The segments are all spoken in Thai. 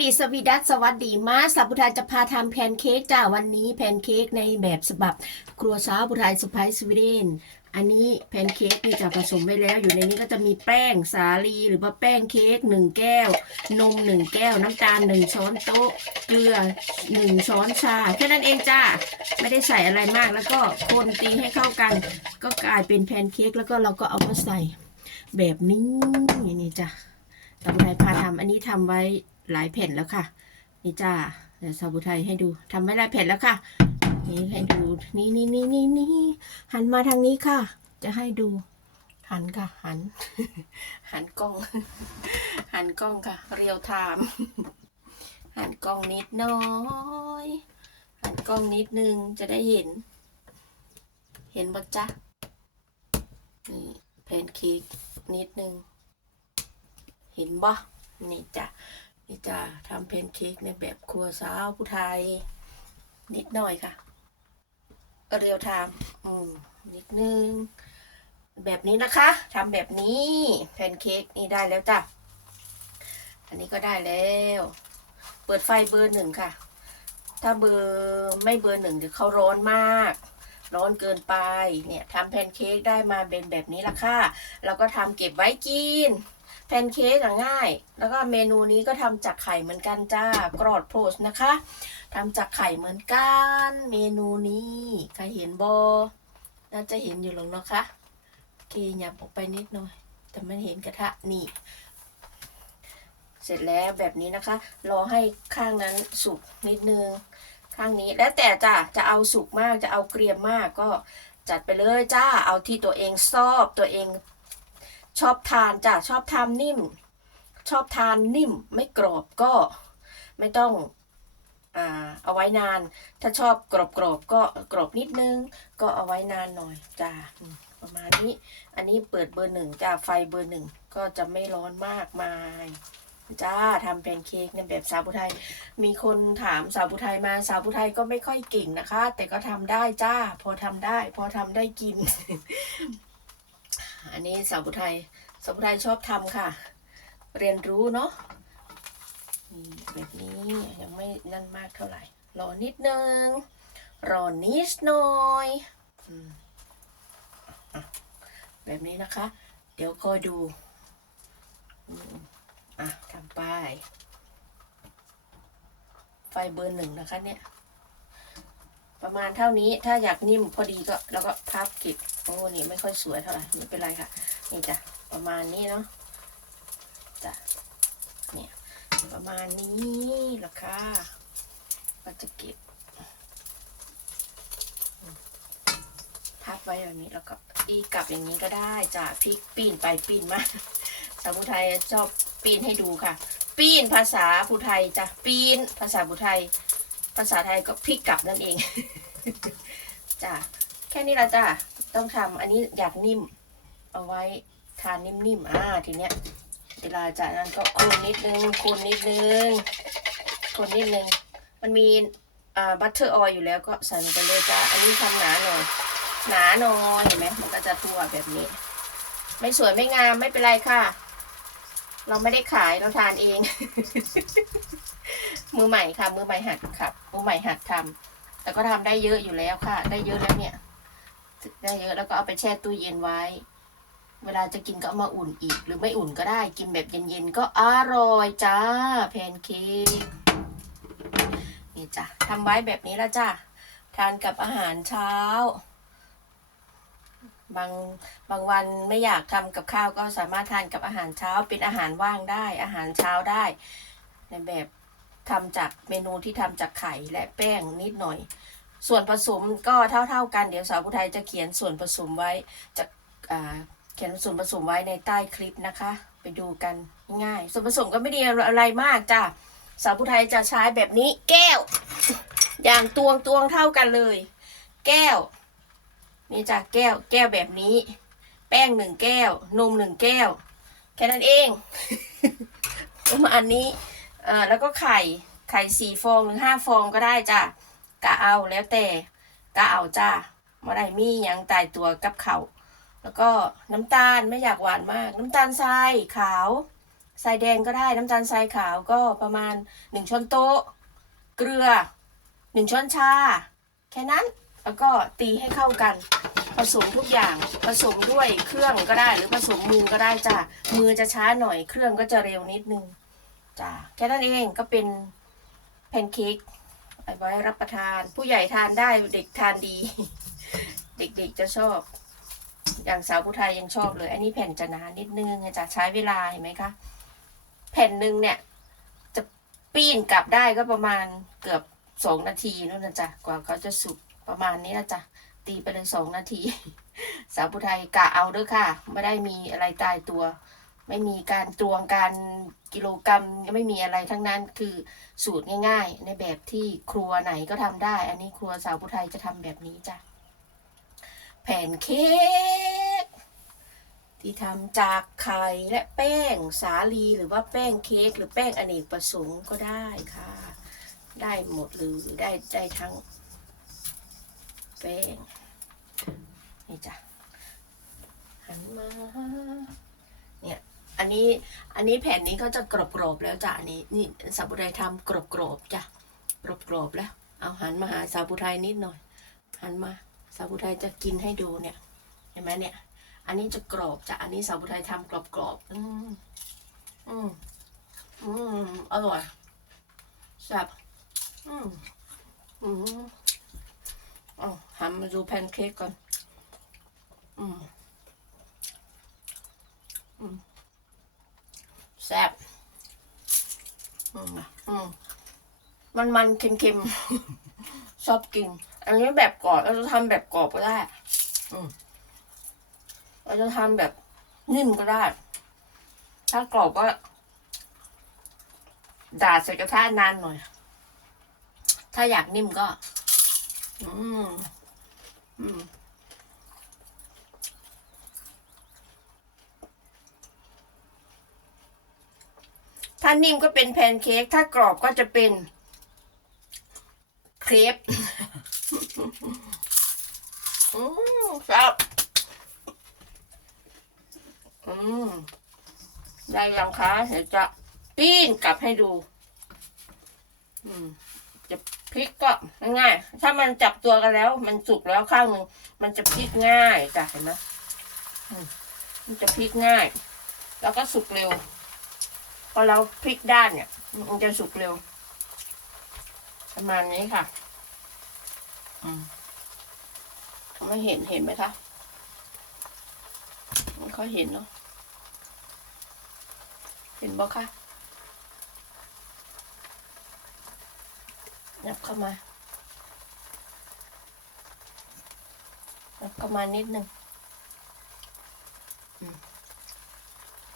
ดีสวีดัสสวัสดีมาสับพุทาจะพาทำแพนเค้กจ้าวันนี้แพนเค้กในแบบฉบับ ครัวสาวพุทายสไปซ์สวีเดนอันนี้แพนเค้กนี่จะผสมไว้แล้ว อยู่ในนี้ก็จะมีแป้งสาลีหรือว่าแป้งเค้กหนึ่งแก้ว นมหนึ่งแก้ว น้ำตาลหนึ่งช้อนโต๊ะ เกลือหนึ่งช้อนชาแค่นั้นเองจ้าไม่ได้ใส่อะไรมากแล้วก็คนตีให้เข้ากัน ก็กลายเป็นแพนเค้กแล้วก็เราก็เอามาใส่แบบนี้นี่จ้ะสาบุไทยพาทำอันนี้ทำไว้ หลายแผ่นแล้วค่ะ นี่จ้าเดี๋ยวสาบุไทยให้ดูทำไว้หลายแผ่นแล้วค่ะ นี่ให้ดูนี่นี่นี่นี่นี่หันมาทางนี้ค่ะ จะให้ดู หันค่ะ หัน หันกล้อง หันกล้องค่ะ เรียวไทม์หันกล้องนิดน้อยหันกล้องนิดนึงจะได้เห็น เห็นบ่จ๊ะนี่แพนเค้กนิดนึง เห็นบ่นี่จ้ะ นี่จ้ะทำเพนเค้กในแบบครัวสาวผู้ไทย นิดหน่อยค่ะเรียวทำอืมนิดนึง แบบนี้นะคะทำแบบนี้แพนเค้กนี่ได้แล้วจ้ะอันนี้ก็ได้แล้ว เปิดไฟเบอร์หนึ่งค่ะ ถ้าเบอร์ไม่เบอร์หนึ่งเดี๋ยวเขาร้อนมาก ร้อนเกินไปเนี่ยทำแพนเค้กได้มาเป็นแบบนี้ละค่ะแล้วก็ทำเก็บไว้กิน แพนเค้กง่าย แล้วก็เมนูนี้ก็ทำจากไข่เหมือนกันจ้ากรอดโพสนะคะทำจากไข่เหมือนกัน เมนูนี้ใครเห็นบอน่าจะเห็นอยู่หรอกเนาะคะเคหยับออกไปนิดหน่อย แต่ไม่เห็นกระทะนี่ เสร็จแล้วแบบนี้นะคะ รอให้ข้างนั้นสุกนิดนึง ข้างนี้แล้วแต่จ้าจะเอาสุกมากจะเอาเกรียมมากก็จัดไปเลยจ้า เอาที่ตัวเองชอบตัวเอง ชอบทานจ้ะชอบทานนิ่ม ชอบทานนิ่ม ไม่กรอบก็ไม่ต้องอ่าเอาไว้นาน ถ้าชอบกรอบกรอบๆก็กรอบนิดนึง ก็เอาไว้นานหน่อยจ้าประมาณนี้ อันนี้เปิดเบอร์หนึ่งจ้าไฟเบอร์หนึ่งก็จะไม่ร้อนมากมายจ้าทำแพนเค้กในแบบสาวผู้ไทย มีคนถามสาวผู้ไทยมาสาวผู้ไทยก็ไม่ค่อยเก่งนะคะ แต่ก็ทำได้จ้า พอทำได้ พอทำได้กิน อันนี้สาวผู้ไทยสาวผู้ไทยชอบทำค่ะ เรียนรู้เนาะแบบนี้ยังไม่นั่นมากเท่าไหร่ รอนิดนึง รอนิดหน่อยแบบนี้นะคะ เดี๋ยวคอยดูอะทำไป ไฟเบอร์หนึ่งนะคะเนี่ย ประมาณเท่านี้ถ้าอยากนิ่มพอดีก็แล้วก็พับเก็บโอ้นี่ไม่ค่อยสวยเท่าไหร่ไม่เป็นไรค่ะ นี่จ้ะประมาณนี้เนาะจ้ะเนี่ยประมาณนี้ละค่ะก็จะเก็บพับไว้แบบนี้แล้วก็ตีกลับอย่างนี้ก็ได้จ้ะพลิกปีนไปปีนมาสาวผู้ไทยชอบปีนให้ดูค่ะ ปีนภาษาผู้ไทยจ้ะปีนภาษาผู้ไทย ภาษาไทยก็พลิกกลับนั่นเอง จ้ะ แค่นี้ละจ้ะ ต้องทำอันนี้อยากนิ่ม เอาไว้ทานนิ่มๆ อ่า ทีเนี้ย เวลาจากนั้นก็คนนิดนึงคนนิดนึงคนนิดนึง มันมีอ่าบัตเตอร์ออยอยู่แล้วก็ใส่ลงไปเลยจ้าอันนี้ทำหนาหน่อย หนาหน่อยเห็นไหมมันก็จะทั่วแบบนี้ ไม่สวยไม่งามไม่เป็นไรค่ะ เราไม่ได้ขายเราทานเอง มือใหม่ค่ะ มือใหม่หัดค่ะมือใหม่หัดทำแต่ก็ทำได้เยอะอยู่แล้วค่ะ ได้เยอะแล้วเนี่ย ได้เยอะแล้วก็เอาไปแช่ตู้เย็นไว้ เวลาจะกินก็เอามาอุ่นอีก หรือไม่อุ่นก็ได้ กินแบบเย็นๆก็อร่อยจ้าแพนเค้กนี่จ้ะทำไว้แบบนี้แล้วจ้าทานกับอาหารเช้า บางบางวันไม่อยากทำกับข้าวก็สามารถทานกับอาหารเช้าเป็นอาหารว่างได้ อาหารเช้าได้ ในแบบทำจากเมนูที่ทำจากไข่และแป้งนิดหน่อย ส่วนผสมก็เท่า ๆ กันเดี๋ยวสาวผู้ไทยจะเขียนส่วนผสมไว้จากอ่าเขียนส่วนผสมไว้ในใต้คลิปนะคะ ไปดูกันง่าย ส่วนผสมก็ไม่ได้อะไรมากจ้ะสาวผู้ไทยจะใช้แบบนี้แก้ว อย่างตวงตวงเท่ากันเลย แก้ว นี่จ้ะแก้วแก้วแบบนี้ แป้งหนึ่งแก้ว นมหนึ่งแก้ว แค่นั้นเองประมาณนี้เอ่อแล้วก็ไข่ไข่สี่ฟองหรือห้าฟองก็ได้จ้ะกะเอาแล้วแต่กะเอาจ้ามาได้มีหยังตายตัวกับเขาวแล้วก็น้ำตาลไม่อยากหวานมาก น้ำตาลทรายขาวทรายแดงก็ได้น้ำตาลทรายขาวก็ประมาณหนึ่งช้อนโต๊ะ เกลือหนึ่งช้อนชา แค่นั้น แล้วก็ตีให้เข้ากัน ผสมทุกอย่างผสมด้วยเครื่องก็ได้ หรือผสมมือก็ได้จ้ะมือจะช้าหน่อยเครื่องก็จะเร็วนิดนึงจ้ะแค่นั้นเองก็เป็นแพนเค้กไว้รับประทาน ผู้ใหญ่ทานได้เด็กทานดี เด็กๆจะชอบ อย่างสาวผู้ไทยยังชอบเลย อันนี้แผ่นจะหนานิดนึงจะใช้เวลาเห็นไหมคะแผ่นหนึ่งเนี่ย จะปีนกลับได้ก็ประมาณเกือบสองนาทีนู่นนะจ๊ะกว่าเขาจะสุก ประมาณนี้นะจ๊ะตีไปเลยสองนาที สาวผู้ไทยกะเอาด้วยค่ะ ไม่ได้มีอะไรตายตัว ไม่มีการตวงการกิโลกรรัมไม่มีอะไรทั้งนั้นคือสูตรง่าย ๆ ในแบบที่ครัวไหนก็ทำได้ อันนี้ครัวสาวผู้ไทยจะทำแบบนี้จ้ะแผ่นเค้กที่ทำจากไข่และแป้งสาลีหรือว่าแป้งเค้กหรือแป้งอเนกประสงค์ก็ได้ค่ะ ได้หมดหรือได้ได้ทั้ง แป้ง นี่จ้ะ หันมา เนี่ย อันนี้ อันนี้แผ่นนี้ก็จะกรอบๆแล้วจ้ะ อันนี้ นี่สาบุไรทำกรอบๆจ้ะ กรอบๆแล้ว เอาหันมาหาสาบุไรนิดหน่อย หันมาสาบุไรจะกินให้ดูเนี่ย เห็นไหมเนี่ย อันนี้จะกรอบจ้ะ อันนี้สาบุไรทำกรอบๆ อืมอืมอืมอร่อยแซ่บอืมอืม อ๋อหันมาดูแพนเค้กก่อน อืมแซ่บอืมอืมมันมันๆเค็มๆ ชอบกิน อันนี้แบบกรอบเราจะทำแบบกรอบก็ได้ อืมเราจะทำแบบนิ่มก็ได้ ถ้ากรอบก็ดาดใส่กระทะนานหน่อย ถ้าอยากนิ่มก็ อืมอืมถ้านิ่มก็เป็นแพนเค้ก ถ้ากรอบก็จะเป็นเครปอืมครับอืมได้ยังคะเดี๋ยวจะ ปิ้นกลับให้ดู อืมจะ พลิกก็ง่าย ถ้ามันจับตัวกันแล้ว มันสุกแล้วข้างหนึ่งมันจะพลิกง่ายจ้ะเห็นไหมมันจะพลิกง่าย แล้วก็สุกเร็ว พอเราพลิกด้านเนี่ย มันจะสุกเร็ว ประมาณนี้ค่ะ อืมไม่เห็นเห็นไหมคะไม่ค่อยเห็นเนาะเห็นบ่คะ นับเข้ามานับเข้ามานิดหนึ่ง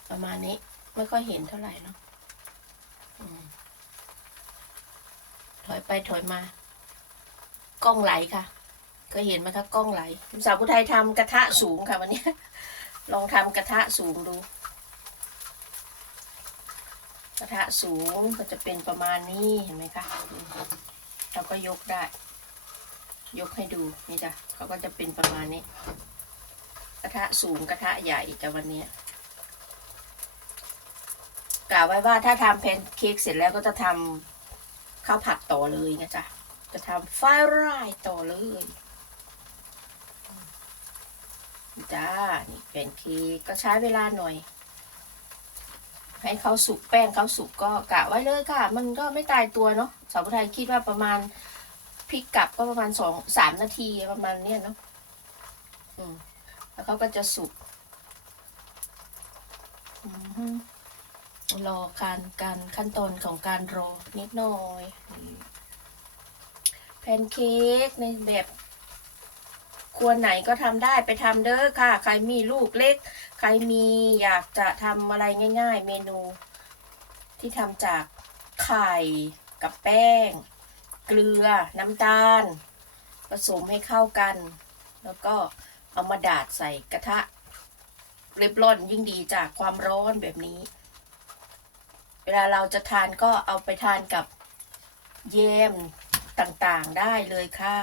ประมาณนี้ไม่ค่อยเห็นเท่าไหร่เนาะอถอยไปถอยมา กล้องไหลค่ะเคยเห็นไหมคะกล้องไหลสาวผู้ไทยทำกระทะสูงค่ะวันนี้ ลองทำกระทะสูงดู กระทะสูงก็จะเป็นประมาณนี้เห็นไหมคะ เราก็ยกได้ ยกให้ดูนี่จ้ะเขาก็จะเป็นประมาณนี้ กระทะสูงกระทะใหญ่จะวันนี้กล่าวไว้ว่าถ้าทำแพนเค้กเสร็จแล้วก็จะทำข้าวผัดต่อเลยนะจ๊ะ จะทำฟรายไรต่อเลยจ้า นี่แพนเค้กก็ใช้เวลาหน่อย ให้เขาสุกแป้งเขาสุกก็กะไว้เลยค่ะ มันก็ไม่ตายตัวเนาะสาวไทยคิดว่าประมาณพลิกกลับก็ประมาณสองสามนาทีประมาณเนี้ยเนาะอืมแล้วเขาก็จะสุกอือฮึรอการการขั้นตอนของการรอนิดหน่อยแพนเค้กในแบบ ครัวไหนก็ทำได้ไปทำเด้อค่ะ ใครมีลูกเล็ก ใครมีอยากจะทำอะไรง่าย ๆ เมนูที่ทำจากไข่กับแป้ง เกลือน้ำตาล ผสมให้เข้ากัน แล้วก็เอามาดาดใส่กระทะเรียบร้อนยิ่งดีจากความร้อนแบบนี้ เวลาเราจะทานก็เอาไปทานกับแยมต่างๆได้เลยค่ะ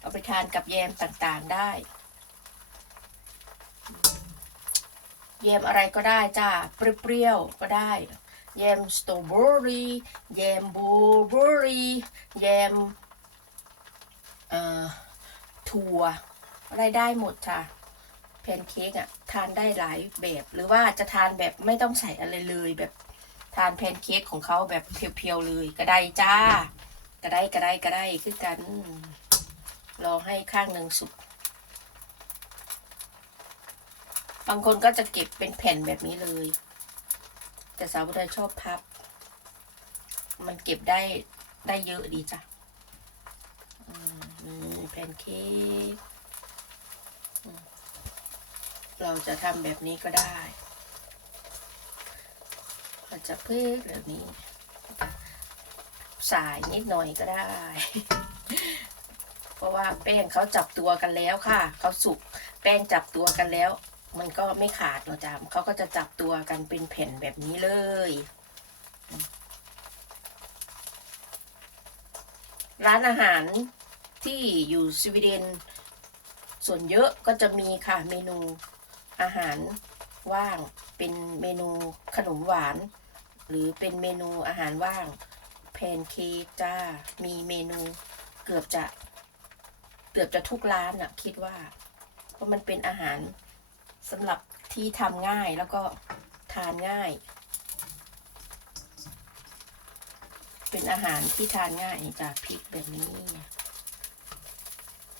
เอาไปทานกับแยมต่างๆได้ แยมอะไรก็ได้จ้าเปรี้ยวๆก็ได้แยมสตรอเบอรี่แยมบลูเบอรี่แยมเอ่อถั่วอะไรได้หมดจ้ะแพนเค้กอะทานได้หลายแบบหรือว่าจะทานแบบไม่ต้องใส่อะไรเลยแบบทานแพนเค้กของเขาแบบเพียวๆเลยก็ได้จ้าก็ได้ก็ได้ก็ได้คือกัน รอให้ข้างหนึ่งสุก บางคนก็จะเก็บเป็นแผ่นแบบนี้เลย แต่สาวบุไทยชอบพับ มันเก็บได้ได้เยอะดีจ้ะอืมนี่แพนเค้กเราจะทำแบบนี้ก็ได้เราจะเพิ่มแบบนี้ สายนิดหน่อยก็ได้ เพราะว่าแป้งเขาจับตัวกันแล้วค่ะเขาสุกแป้งจับตัวกันแล้ว มันก็ไม่ขาดหรอกจ้ะเขาก็จะจับตัวกันเป็นแผ่นแบบนี้เลย ร้านอาหารที่อยู่สวีเดน ส่วนเยอะก็จะมีค่ะเมนูอาหารว่างเป็นเมนูขนมหวาน หรือเป็นเมนูอาหารว่างแพนเค้กจ้ามีเมนูเกือบจะ เกือบจะทุกร้านอะคิดว่า เพราะมันเป็นอาหารสำหรับที่ทำง่ายแล้วก็ทานง่าย เป็นอาหารที่ทานง่ายจ้ะพริกแบบนี้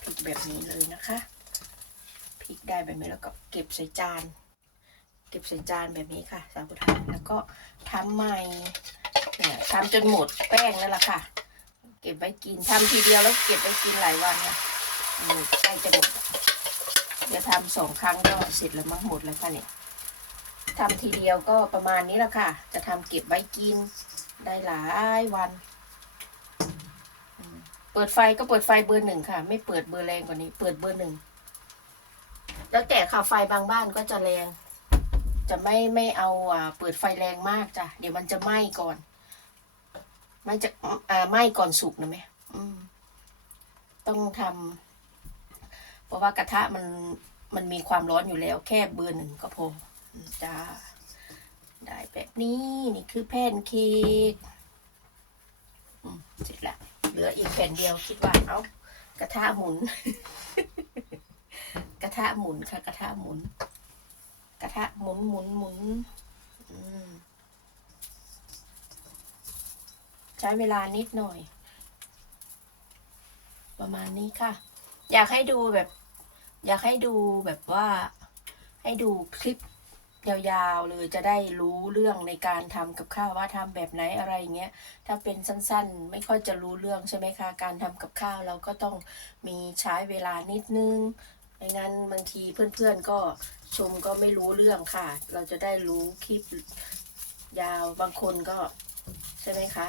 พริกแบบนี้เลยนะคะพริกได้แบบนี้แล้วก็เก็บใส่จาน เก็บใส่จานแบบนี้ค่ะสาวุทธาแล้วก็ทำใหม่เนี่ยทำจนหมดแป้งนั่นแหละค่ะ เก็บไว้กินทำทีเดียวแล้วเก็บไว้กินหลายวันเนี่ยอืม ใกล้จะหมดเดี๋ยวทำสองครั้งก็เสร็จแล้วมั้งหมดแล้วค่ะเนี่ยทำทีเดียวก็ประมาณนี้แหละค่ะ จะทำเก็บไว้กินได้หลายวัน เปิดไฟก็เปิดไฟเบอร์หนึ่งค่ะ ไม่เปิดเบอร์แรงกว่านี้ เปิดเบอร์หนึ่ง แล้วแต่ค่ะไฟบางบ้านก็จะแรง จะไม่ไม่เอาอ่าเปิดไฟแรงมากจ้ะ เดี๋ยวมันจะไหม้ก่อน มันจะอ่าไหม้ก่อนสุกนะแม่ต้องทำ เพราะว่ากระทะมันมันมีความร้อนอยู่แล้ว แค่เบอร์หนึ่งก็พอจ้าได้แบบนี้นี่คือแผ่นเค้กอืมเสร็จแล้วเหลืออีกแผ่นเดียวคิดว่าเอากระทะหมุน กระทะหมุนค่ะ กระทะหมุน กระทะหมุนหมุนหมุนใช้เวลานิดหน่อย ประมาณนี้ค่ะ อยากให้ดูแบบ อยากให้ดูแบบว่าให้ดูคลิปยาวๆเลยจะได้รู้เรื่องในการทำกับข้าวว่าทำแบบไหนอะไรเงี้ยถ้าเป็นสั้นๆ ไม่ค่อยจะรู้เรื่องใช่ไหมคะ การทำกับข้าวเราก็ต้องมีใช้เวลานิดนึงไม่งั้นบางทีเพื่อนๆก็ชมก็ไม่รู้เรื่องค่ะ เราจะได้รู้คลิปยาวบางคนก็ใช่ไหมคะ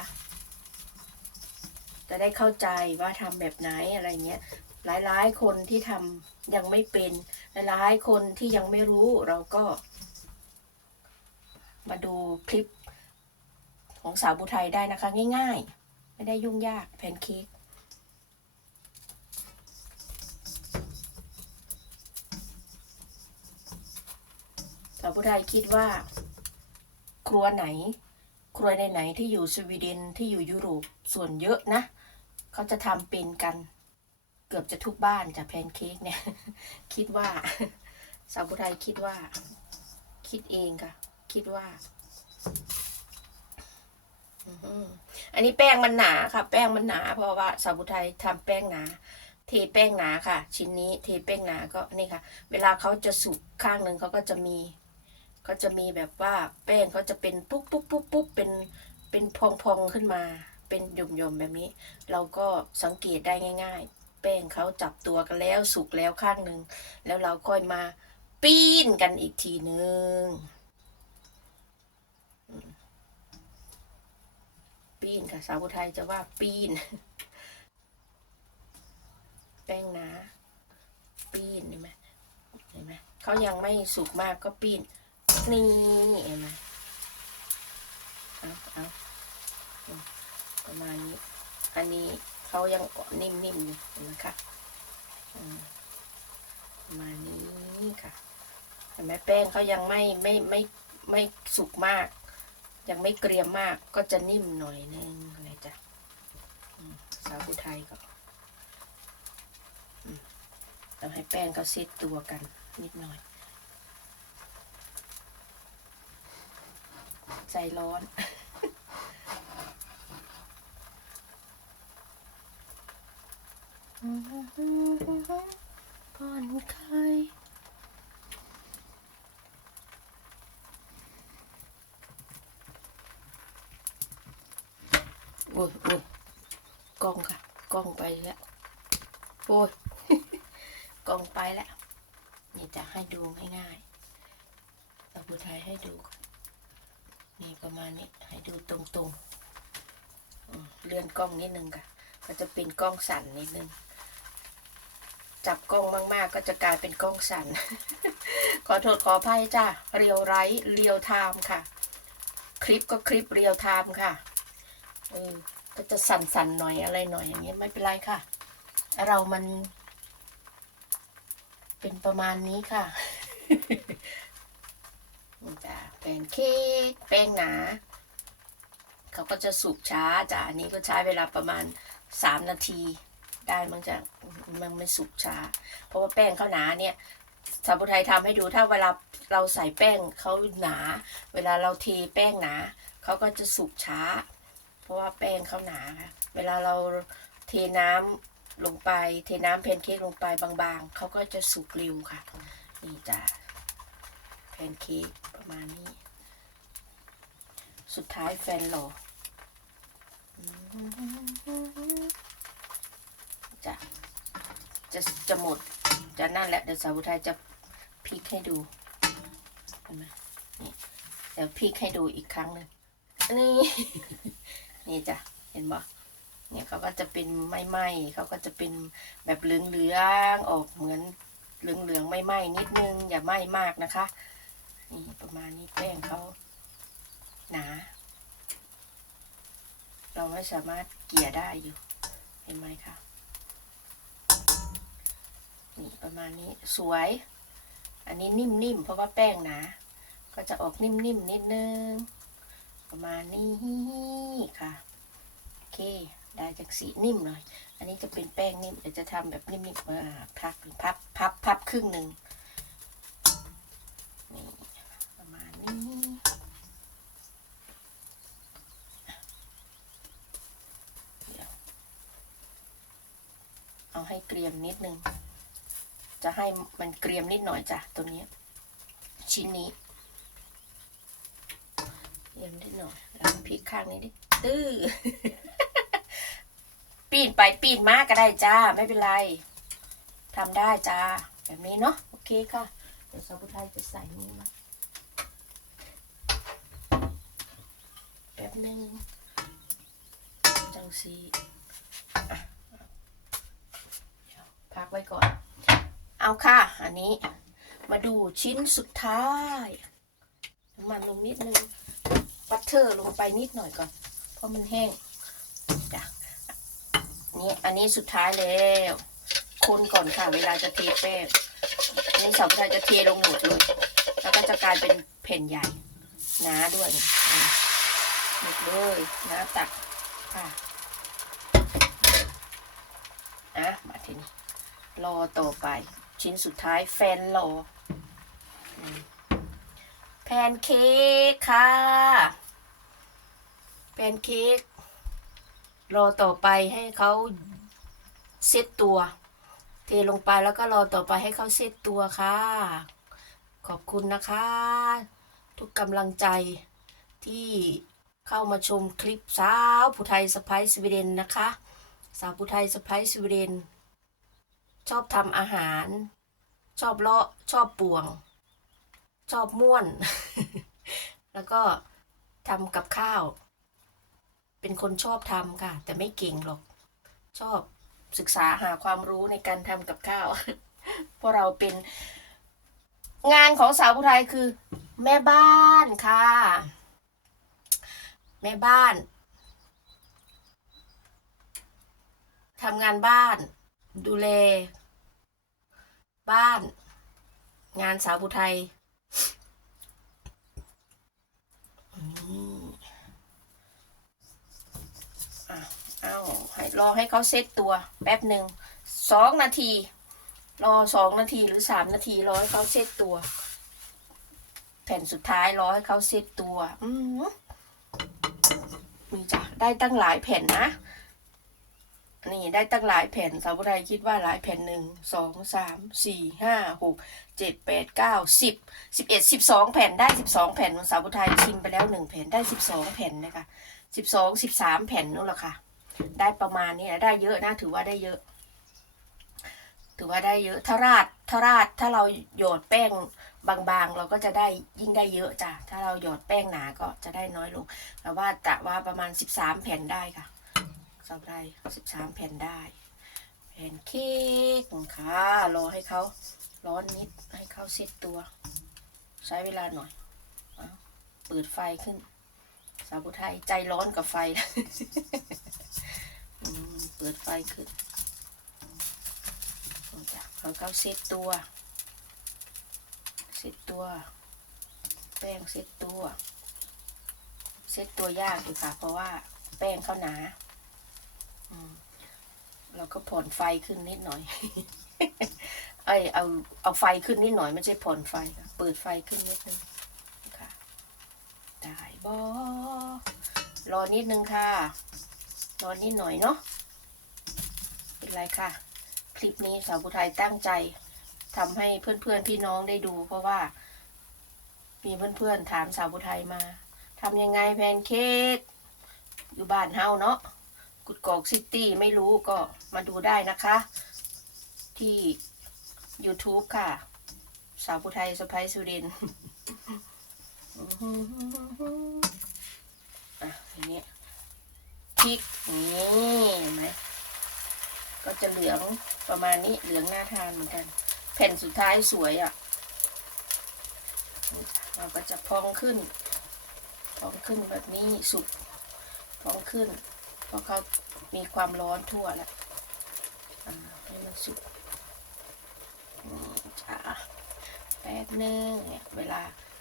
จะได้เข้าใจว่าทำแบบไหนอะไรเงี้ย หลายๆ คนที่ทำยังไม่เป็น หลายๆ คนที่ยังไม่รู้เราก็ มาดูคลิปของสาวบุไทยได้นะคะ ง่ายๆ ไม่ได้ยุ่งยากแพนเค้กสาวผู้ไทยคิดว่า ครัวไหน ครัวในไหนที่อยู่สวีเดนที่อยู่ยุโรปส่วนเยอะนะ เขาจะทำเป็นกัน เกือบจะทุกบ้านจากแพนเค้กเนี่ย คิดว่า สาวผู้ไทยคิดว่า คิดเองค่ะ คิดว่าอันนี้แป้งมันหนาค่ะ แป้งมันหนา เพราะว่าสาวผู้ไทยทำแป้งหนา เทแป้งหนาค่ะ ชิ้นนี้เทแป้งหนาก็นี่ค่ะ เวลาเขาจะสุกข้างหนึ่งเขาก็จะมีเขาจะมีแบบว่าแป้งเขาจะเป็นปุ๊บปุ๊บปุ๊บปุ๊บเป็นเป็นพองพองขึ้นมา เป็นย่อมหย่อมๆแบบนี้ เราก็สังเกตได้ง่าย ๆ แป้งเขาจับตัวกันแล้วสุกแล้วข้างหนึ่งแล้วเราค่อยมาปีนกันอีกทีหนึ่งปีนค่ะสาวอุทัยจะว่าปีนแป้งหนาปีนเห็นไหมเห็นไหมเขายังไม่สุกมากก็ปีนนี่เห็นไหมเอาเอาประมาณนี้อันนี้ เขายังนิ่มๆอยู่นไหมคะมานี้ค่ะเห็นไหมแป้งเขายังไม่ไม่ไม่ไม่สุกมาก ยังไม่เกรียมมากก็จะนิ่มหน่อยนึงอะไรจ้ะสาวผู้ไทยก็อืมเราให้แป้งเขาเซตตัวกันนิดหน่อย ใจร้อน ก่อนใครโอ้ยโอ้ยกล้องค่ะ กล้องไปแล้ว โอ้ยกล้องไปแล้ว นี่จะให้ดูง่ายๆเอาผู้ไทยให้ดูนี่ประมาณนี้ ให้ดูตรงๆ เลื่อนกล้องนิดนึงค่ะ ก็จะเป็นกล้องสั่นนิดนึง จับกล้องมาก ๆ ก็จะกลายเป็นกล้องสั่น ขอโทษขออภัยจ้าเรียวไรเรียวไทม์ค่ะ คลิปก็คลิปเรียวไทม์ค่ะเออก็จะสั่นๆหน่อยอะไรหน่อยอย่างเงี้ยไม่เป็นไรค่ะ เรามัน เป็นประมาณนี้ค่ะจ้ะแป้งเค้กแป้งหนา เขาก็จะสุกช้าจ้ะอันนี้ก็ใช้เวลาประมาณสามนาที ได้มันจะมันไม่สุกช้า เพราะว่าแป้งเขาหนาเนี่ยสาวบุไทยทำให้ดูถ้าเวลาเราใส่แป้งเขาหนา เวลาเราเทแป้งหนาเขาก็จะสุกช้า เพราะว่าแป้งเขาหนาค่ะเวลาเราเทน้ำลงไป เทน้ำแพนเค้กลงไปบางๆเขาก็จะสุกเร็วค่ะ นี่จ้ะแพนเค้กประมาณนี้ สุดท้ายแฟนหล่อ จะจะจะหมดจะนั่นแหละเดี๋ยวสาวไทยจะพลิกให้ดูเห็นไหมนี่เดี๋ยวพลิกให้ดูอีกครั้งหนึ่งนี่ นี่จ้ะเห็นบ่เนี่ยเขาก็จะเป็นไหม้ๆเขาก็จะเป็นแบบเหลืองๆออกเหมือนเหลืองๆไหม้ๆนิดนึงอย่าไหม้มากนะคะนี่ประมาณนี้แป้งเขาหนา เราไม่สามารถเกี่ยได้อยู่ เห็นไหมคะ นี่ประมาณนี้สวย อันนี้นิ่มๆเพราะว่าแป้งหนาก็จะออกนิ่มๆนิดนึง ประมาณนี้ค่ะโอเคได้จากสีนิ่มหน่อย อันนี้จะเป็นแป้งนิ่มเดี๋ยวจะทำแบบนิ่มๆอ่าพับพับพับพับครึ่งหนึ่งนี่ประมาณนี้เเอาให้เกรียมนิดนึง ให้มันเกรียมนิดหน่อยจ้ะตัวนี้ ชิ้นนี้เยี่ยมนิดหน่อยแล้วพลิกข้างนี้ดิตื้อปีนไปปีนมาก็ได้จ้า ไม่เป็นไรทำได้จ้า แบบนี้เนาะโอเคค่ะ เดี๋ยวสาวผู้ไทยจะใส่นี้มาแป๊บหนึงจังสีพักไว้ก่อน เอาค่ะ อันนี้มาดูชิ้นสุดท้ายน้ำมันลงนิดนึงบัตเตอร์ลงไปนิดหน่อยก่อน เพราะมันแห้งจ้ะนี่อันนี้สุดท้ายแล้ว คนก่อนค่ะ เวลาจะเทแป้งนนี้สาวไทยจะเทลงหมดเลย แล้วก็จะกลายเป็นแผ่นใหญ่หนาด้วยหมดเลยน้าตักค่ะอะมาทีนี้รอต่อไป ชิ้นสุดท้ายแฟนรออืมแพนเค้กค่ะ แพนเค้กรอต่อไปให้เขาเซตตัว เทลงไปแล้วก็รอต่อไปให้เขาเซตตัวค่ะ ขอบคุณนะคะ ทุกกำลังใจที่เข้ามาชมคลิปสาวผู้ไทยสไปซ์สวีเดนนะคะ สาวผู้ไทยสไปซ์สวีเดน ชอบทำอาหาร ชอบเลาะ ชอบป่วง ชอบม่วน แล้วก็ทำกับข้าว เป็นคนชอบทำค่ะ แต่ไม่เก่งหรอก ชอบศึกษาหาความรู้ในการทำกับข้าว เพราะเราเป็นงานของสาวผู้ไทยคือ แม่บ้านค่ะ แม่บ้านทำงานบ้าน ดูแล บ้าน งานสาวบุไทยเอาให้รอให้เขาเซตตัวแป๊บหนึ่งสองนาที รอสองนาทีหรือสามนาทีรอให้เขาเซตตัว แผ่นสุดท้ายรอให้เขาเซตตัว อืมีจ้ะได้ตั้งหลายแผ่นนะ นี่ได้ตั้งหลายแผ่นสาวไทยคิดว่าหลายแผ่นหนึ่งสองสามสี่ห้าหกเจ็ดแปดเก้าสิบสิบเอ็ดสิบสองแผ่นได้สิบสองแผ่นสาวไทยชิมไปแล้วหนึ่งแผ่นได้สิบสองแผ่นนะคะสิบสองสิบสามแผ่นนู่นแหละค่ะ ได้ประมาณนี้ได้เยอะนะถือว่าได้เยอะ ถือว่าได้เยอะถ้าราดถ้าราดถ้าเราหยดแป้งบางๆ เราก็จะได้ยิ่งได้เยอะจ้ะถ้าเราหยอดแป้งหนาก็จะได้น้อยลงแต่ว่าจะว่าประมาณสิบสามแผ่นได้ค่ะ สำได้สิบสามแผ่นได้ แผ่นเค้กค่ะรอให้เขาร้อนนิดให้เขาเซ็ตตัว ใช้เวลาหน่อยเปิดไฟขึ้น สาวบุไทยใจร้อนกับไฟ เปิดไฟขึ้นแล้วเขาเซ็ตตัว เซ็ตตัว แป้งเซ็ตตัว เซ็ตตัวยากอยู่ค่ะ เพราะว่าแป้งเขาหนา เราก็ผ่อนไฟขึ้นนิดหน่อยเอ้ยเอาเอาไฟขึ้นนิดหน่อยไม่ใช่ผ่อนไฟเปิดไฟขึ้นนิดนึงค่ะได้บอรอนิดนึงค่ะ รอนิดหน่อยเนาะเป็นไรค่ะ คลิปนี้สาวผู้ไทยตั้งใจทำให้เพื่อนๆพี่น้องได้ดู เพราะว่า มีเพื่อนๆถามสาวผู้ไทยมาทำยังไงแพนเค้กอยู่บ้านเฮาเนาะ กุดกอกซิตี้ไม่รู้ก็มาดูได้นะคะ ที่ YouTube ค่ะ สาวผู้ไทยสไปสุรินอะอย่างนี้พริกนี่เห็นไหมก็จะเหลืองประมาณนี้เหลืองน่าทานเหมือนกัน แผ่นสุดท้ายสวยอะ่ะ เราก็จะพองขึ้น พองขึ้นแบบนี้สุกพองขึ้น ราะเขามีความร้อนทั่วแล้วให้มันสุกนี่จ้าแป๊บนึงเนี่ยเวลา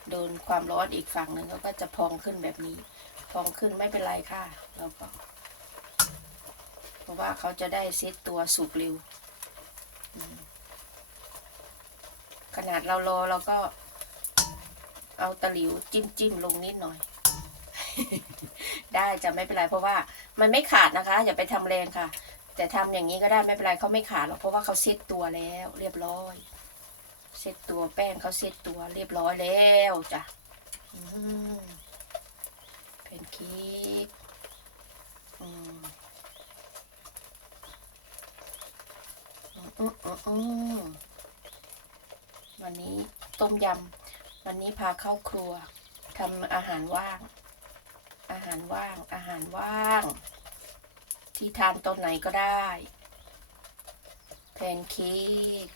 โดนความร้อนอีกฝั่งหนึ่งเขาก็จะพองขึ้นแบบนี้ พองขึ้นไม่เป็นไรค่ะเราก็เพราะว่าเขาจะได้เซตตัวสุกเร็วขนาดเรารอเราก็เอาตะหลิวจิ้มจิ้มลงนิดหน่อย ได้จะไม่เป็นไรเพราะว่า มันไม่ขาดนะคะ อย่าไปทำแรงค่ะ แต่ทำอย่างนี้ก็ได้ไม่เป็นไรเขาไม่ขาดหรอกเพราะว่าเขาเซ็ตตัวแล้ว เรียบร้อยเซ็ตตัวแป้งเขาเซ็ตตัวเรียบร้อยแล้วจ้ะอืมแผ่นเค้กวันนี้ต้มยำ วันนี้พาเข้าครัวทำอาหารว่าง อาหารว่าง อาหารว่าง ที่ทานตอนไหนก็ได้แพนเค้ก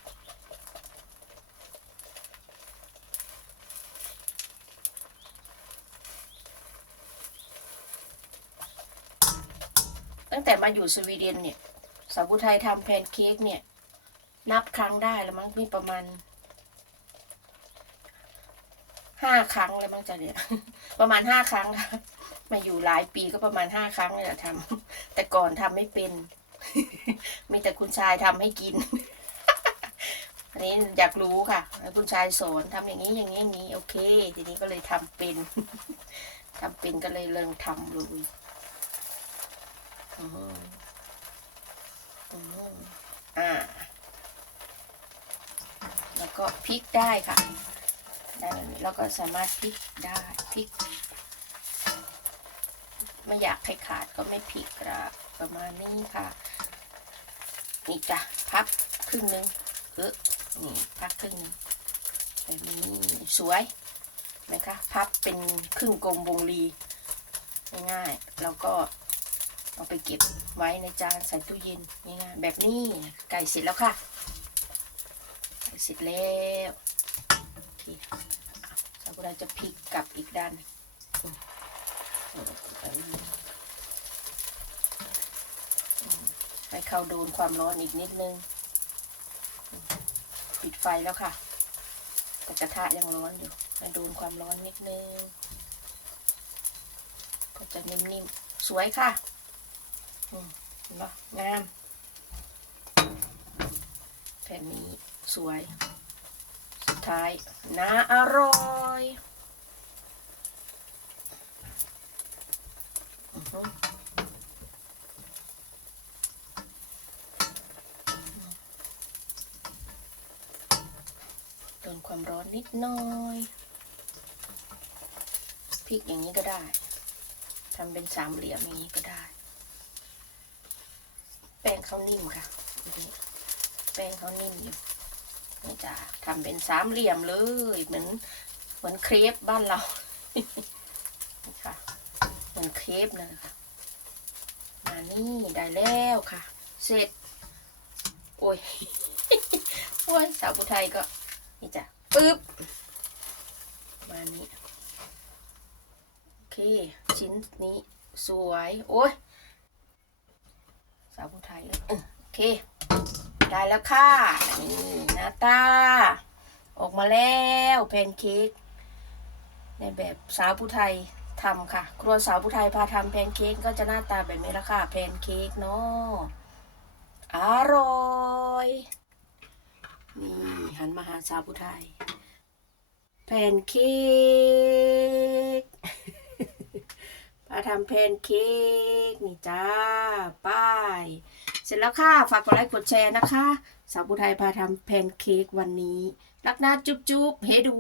ตั้งแต่มาอยู่สวีเดนเนี่ย สาวบุไทยทำแพนเค้กเนี่ย นับครั้งได้แล้วมั้งมีประมาณห้าครั้งเลยมั้งจะเนี่ย ประมาณห้าครั้งนะ มาอยู่หลายปีก็ประมาณห้าครั้งเลยแหละทำแต่ก่อนทำไม่เป็น มีแต่คุณชายทำให้กิน อันนี้อยากรู้ค่ะคุณชายสอนทำอย่างนี้อย่างนี้อย่างนี้ โอเค ทีนี้ก็เลยทำเป็นทำเป็นก็เลยเริ่มทำเลยอ่า แล้วก็พลิกได้ค่ะได้แล้วก็สามารถพลิกได้พลิก ไม่อยากให้ขาดก็ไม่พลิกกระประมาณนี้ค่ะ นี่จ้ะพับครึ่งหนึงเออนี่พับครึ่งนึงแบบนี้สวยนะคะพับเป็นครึ่งกลมวงรีง่ายๆแล้วก็เอาไปเก็บไว้ในจานใส่ตู้เย็นง่ายๆแบบนี้ไก่เสร็จแล้วค่ะไก่เสร็จแล้วโอเคเราจะพลิกกลับอีกด้านหนึ่ง ให้ เข้าโดนความร้อนอีกนิดนึง ปิดไฟแล้วค่ะ แต่กระทะยังร้อนอยู่ให้โดนความร้อนนิดนึง ก็จะนิ่มๆ สวยค่ะอืมเห็นปะงามแผ่นนี้สวย สุดท้ายน่าอร่อยออหือโด อนิดหน่อยพริกอย่างนี้ก็ได้ทำเป็นสามเหลี่ยมอย่างนี้ก็ได้ แป้งเขานิ่มค่ะแป้งเขานิ่มอยู่นี่จ้ะทำเป็นสามเหลี่ยมเลยเหมือนเหมือนเครปบ้านเราค่ะเหมือนเครปเลยค่ะมานี่ได้แล้วค่ะ เสร็จ โอ้ย โอ้ยสาวผู้ไทยก็ นี่จ้ะ ปึ๊บมานี้โอเค ชิ้นนี้สวย โอ้ยสาวผู้ไทยเลยเออโอเค ได้แล้วค่ะ นี่หน้าตา ออกมาแล้วแพนเค้กในแบบสาวผู้ไทยทำค่ะ ครัวสาวผู้ไทยพาทำแพนเค้กก็จะหน้าตาแบบนี้ละค่ะ แพนเค้กเนาะอร่อย นี่หันมาหาสาวผู้ไทยแพนเค้กพาทำแพนเค้กนี่จ้าป้าย เสร็จแล้วค่ะ ฝากกดไลค์กดแชร์นะคะ สาวผู้ไทยพาทำแพนเค้กวันนี้ รักนะจุ๊บจุ๊บเฮดู